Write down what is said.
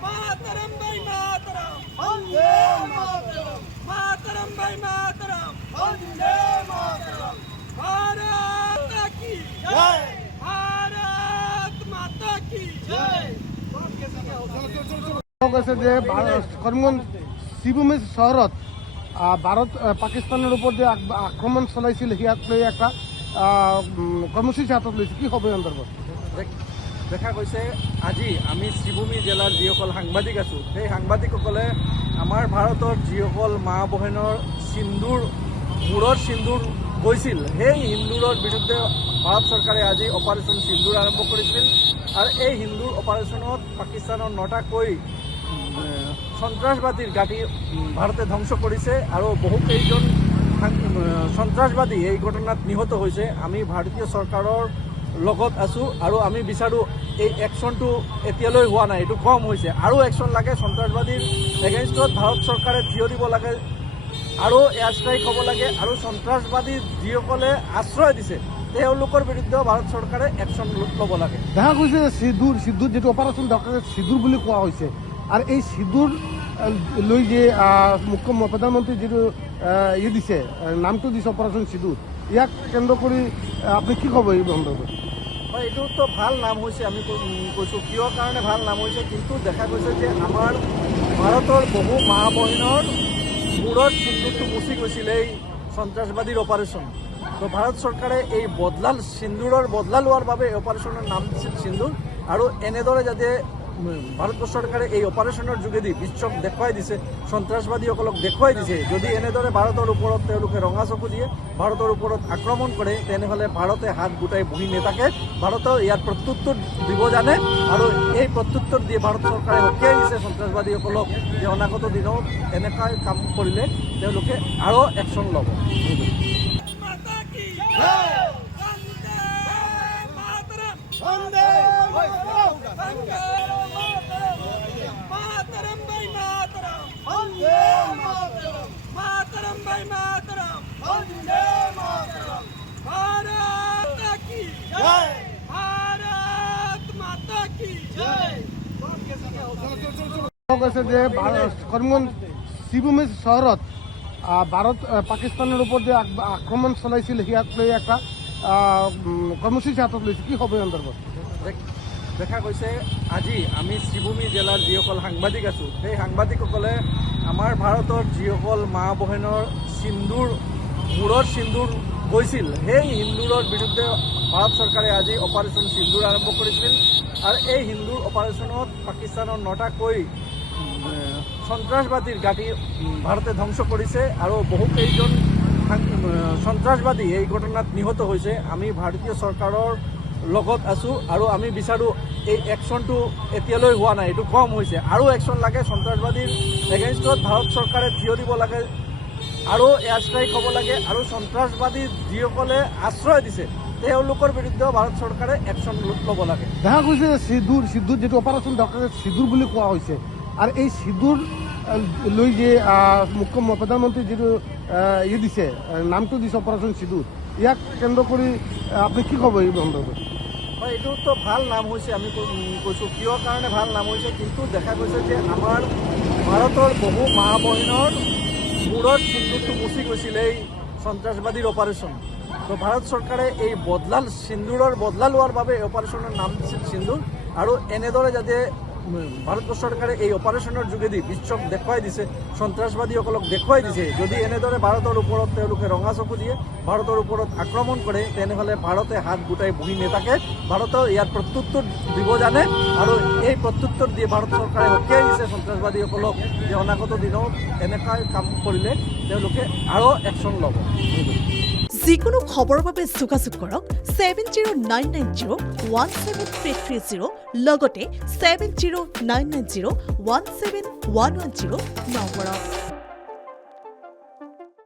मातरम भाई मातरम वंदे मातरम मातरम भाई मातरम वंदे मातरम भारत की जय भारत माता की जय যে করিমগঞ্জ শ্রীভূমি শহরত ভারত পাকিস্তানের উপর যে আক্রমণ চলাইছিল সিয়াক লৈ একটা কর্মসূচি হাতত লৈছে কি হবে অন্তর্গত দেখা গৈছে আজি আমি শ্রীভূমি জেলার যিসকল সাংবাদিক আছো সেই সাংবাদিকসকলে আমাৰ ভাৰতৰ যিসকল মা বহেনৰ সিন্দুৰ মূৰৰ সিন্দুৰ গৈছিল সেই সিন্দুৰৰ বিৰুদ্ধে ভাৰত চৰকাৰে আজি অপাৰেশ্যন সিন্দুৰ আৰম্ভ কৰিছিল আৰু এই সিন্দুৰ অপাৰেশ্যনত পাকিস্তানৰ 9টাকৈ সন্ত্ৰাসবাদীৰ গাঁঠি ভাৰতে ধ্বংস কৰিছে আৰু বহুকেইজন সন্ত্ৰাসবাদী এই ঘটনাত নিহত হৈছে। আমি ভাৰতীয় চৰকাৰৰ লগত আছো আৰু আমি বিচাৰোঁ এই একশ্যনটো এতিয়ালৈ হোৱা নাই, এইটো কম হৈছে, আৰু একশ্যন লাগে। সন্ত্ৰাসবাদীৰ এগেইনষ্টত ভাৰত চৰকাৰে থিয় দিব লাগে আৰু এয়াৰ ষ্ট্ৰাইক হ'ব লাগে আৰু সন্ত্ৰাসবাদী যিসকলে আশ্ৰয় দিছে তেওঁলোকৰ বিৰুদ্ধে ভাৰত চৰকাৰে একশ্যন ল'ব লাগে। দেখা গৈছে সিঁদুৰ যিটো অপাৰেশ্যন সিঁদুৰ বুলি কোৱা হৈছে আৰু এই সিঁদুৰ লৈ যে প্ৰধানমন্ত্ৰী যিটো দিছে নামটো দিছে অপাৰেশ্যন সিঁদুৰ, ইয়াক কেন্দ্ৰ কৰি আপুনি কি ক'ব এই সন্দৰ্ভত? হয়, এইটোতো ভাল নাম হৈছে, আমি কৈছোঁ কিয় কাৰণে ভাল নাম হৈছে। কিন্তু দেখা গৈছে যে আমাৰ ভাৰতৰ বহু মা বহিনৰ মূৰত সিন্দুৰটো মুচি গৈছিল এই সন্ত্ৰাসবাদীৰ অপাৰেশ্যন। তো ভাৰত চৰকাৰে এই সিন্দুৰৰ বদলা লোৱাৰ বাবে অপাৰেশ্যনৰ নাম দিছিল সিন্দুৰ। আৰু এনেদৰে যাতে ভাৰত চৰকাৰে এই অপাৰেশ্যনৰ যোগেদি বিশ্বক দেখুৱাই দিছে, সন্ত্ৰাসবাদীসকলক দেখুৱাই দিছে, যদি এনেদৰে ভাৰতৰ ওপৰত তেওঁলোকে ৰঙা চকু দিয়ে, ভাৰতৰ ওপৰত আক্ৰমণ কৰে, তেনেহ'লে ভাৰতে হাত গোটাই বহি নেথাকে। ভাৰতেও ইয়াৰ প্ৰত্যুত্তৰ দিব জানে আৰু এই প্ৰত্যুত্তৰ দিয়ে ভাৰত চৰকাৰে সকীয়াই দিছে সন্ত্ৰাসবাদীসকলক যে অনাগত দিনত এনেকৈ কাম কৰিলে তেওঁলোকে আৰু একশ্যন ল'ব। मातरम भाई मातरम वंदे मातरम मातरम भाई मातरम वंदे मातरम भारत की जय भारत माता की जय যে করিমগঞ্জ শ্রীভূমি শহরত ভারত পাকিস্তানের উপর যে আক্রমণ চলাইছিল সিয়াক লৈ একটা কর্মসূচি হাতত লৈছে কি হবে অন্তর্গত? দেখা গৈছে আজি আমি শ্রীভূমি জেলাৰ যিসকল সাংবাদিক আছো সেই সাংবাদিকসকলে আমাৰ ভাৰতৰ যিসকল মা বহেনৰ মূৰৰ সিন্দুৰ গৈছিল সেই সিন্দুৰৰ বিৰুদ্ধে ভাৰত চৰকাৰে আজি অপাৰেশ্যন সিন্দুৰ আৰম্ভ কৰিছিল আৰু এই সিন্দুৰ অপাৰেশ্যনত পাকিস্তানৰ 9টাকৈ সন্ত্ৰাসবাদীৰ গাঁঠি ভাৰতে ধ্বংস কৰিছে আৰু বহুকেইজন সন্ত্ৰাসবাদী এই ঘটনাত নিহত হৈছে। আমি ভাৰতীয় চৰকাৰৰ লগত আছো আৰু আমি বিচাৰোঁ এই একশ্যনটো এতিয়ালৈ হোৱা নাই, এইটো কম হৈছে, আৰু একশ্যন লাগে। সন্ত্ৰাসবাদীৰ এগেইনষ্টত ভাৰত চৰকাৰে থিয় দিব লাগে আৰু এয়াৰ ষ্ট্ৰাইক হ'ব লাগে আৰু সন্ত্ৰাসবাদী যিসকলে আশ্ৰয় দিছে তেওঁলোকৰ বিৰুদ্ধে ভাৰত চৰকাৰে একশ্যন ল'ব লাগে। দেখা গৈছে সিঁদুৰ যিটো অপাৰেশ্যন সিঁদুৰ বুলি কোৱা হৈছে আৰু এই সিঁদুৰ লৈ যে প্ৰধানমন্ত্ৰী যিটো দিছে নামটো দিছে অপাৰেশ্যন সিঁদুৰ, ইয়াক কেন্দ্ৰ কৰি আপুনি কি ক'ব এই সন্দৰ্ভত? হয়, এইটোতো ভাল নাম হৈছে, আমি কৈছোঁ কিয় কাৰণে ভাল নাম হৈছে। কিন্তু দেখা গৈছে যে আমাৰ ভাৰতৰ বহু মা বহিনৰ মূৰত সিন্দুৰটো মুচি গৈছিল এই সন্ত্ৰাসবাদীৰ অপাৰেশ্যন। তো ভাৰত চৰকাৰে এই সিন্দুৰৰ বদলা লোৱাৰ বাবে অপাৰেশ্যনৰ নাম দিছিল সিন্দুৰ আৰু এনেদৰে যাতে ভাৰত চৰকাৰে এই অপাৰেশ্যনৰ যোগেদি বিশ্বক দেখুৱাই দিছে, সন্ত্ৰাসবাদীসকলক দেখুৱাই দিছে, যদি এনেদৰে ভাৰতৰ ওপৰত তেওঁলোকে ৰঙা চকু দিয়ে, ভাৰতৰ ওপৰত আক্ৰমণ কৰে, তেনেহ'লে ভাৰতে হাত গোটাই বহি নেথাকে। ভাৰতেও ইয়াৰ প্ৰত্যুত্তৰ দিব জানে আৰু এই প্ৰত্যুত্তৰ দিয়ে ভাৰত চৰকাৰে সকীয়াই দিছে সন্ত্ৰাসবাদীসকলক যে অনাগত দিনত এনেকৈ কাম কৰিলে তেওঁলোকে আৰু একশ্যন ল'ব। যিকোনো খবৰৰ বাবে যোগাযোগ কৰক 7099017330 লগতে 7099017110 নম্বৰত।